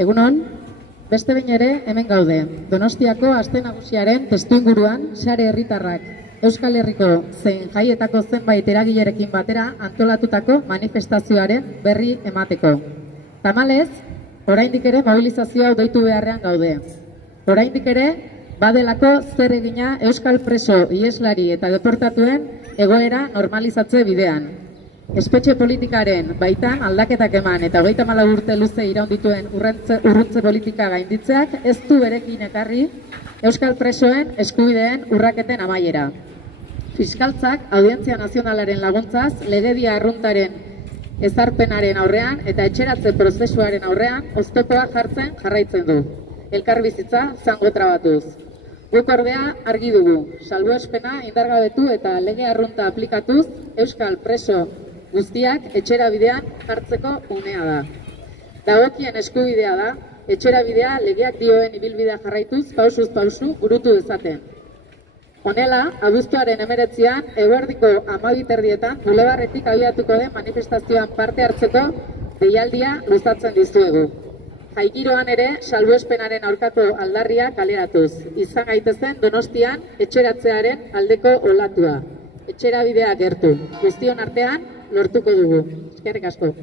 Egunon, beste behin ere hemen gaude. Donostiako aste nagusiaren testuinguruan sare herritarrak Euskal Herriko zein jaietako zenbait eragilerekin batera antolatutako manifestazioaren berri emateko. Tamalez, oraindik ere mobilizazioa deitu beharrean gaude. Oraindik ere badelako zer egina euskal preso, iheslari eta deportatuen egoera normalizatze bidean. Espetxe politikaren baitan aldaketak eman eta 34 urte luze iraun dituen urruntze politika gainditzeak ez du berekin ekarri euskal presoen eskubideen urraketen amaiera. Fiskaltzak Audientzia Nazionalaren laguntzaz legedia arruntaren ezarpenaren aurrean eta etxeratze prozesuaren aurrean oztopoa jartzen jarraitzen du. Elkarbizitza zango trabatuz. Guk ordea argi dugu, salbuespena indargabetu eta lege arrunta aplikatuz euskal preso guztiak etxera bidean jartzeko unea da. Dagokien eskubidea da, etxera bidea legeak dioen ibilbidea jarraituz pausuz pausu burutu dezaten. Honela, abuztuaren 19an, eguerdiko 12:30 bulebarretik abiatuko den manifestazioan parte hartzeko deialdia luzatzen dizuegu. Jaigiroan ere, salbuespenaren aurkako aldarria kaleratuz. Izan gaitezen Donostian etxeratzearen aldeko olatua. Etxera bidea gertu. Guztion artean lortuko dugu. Eskerrik asko.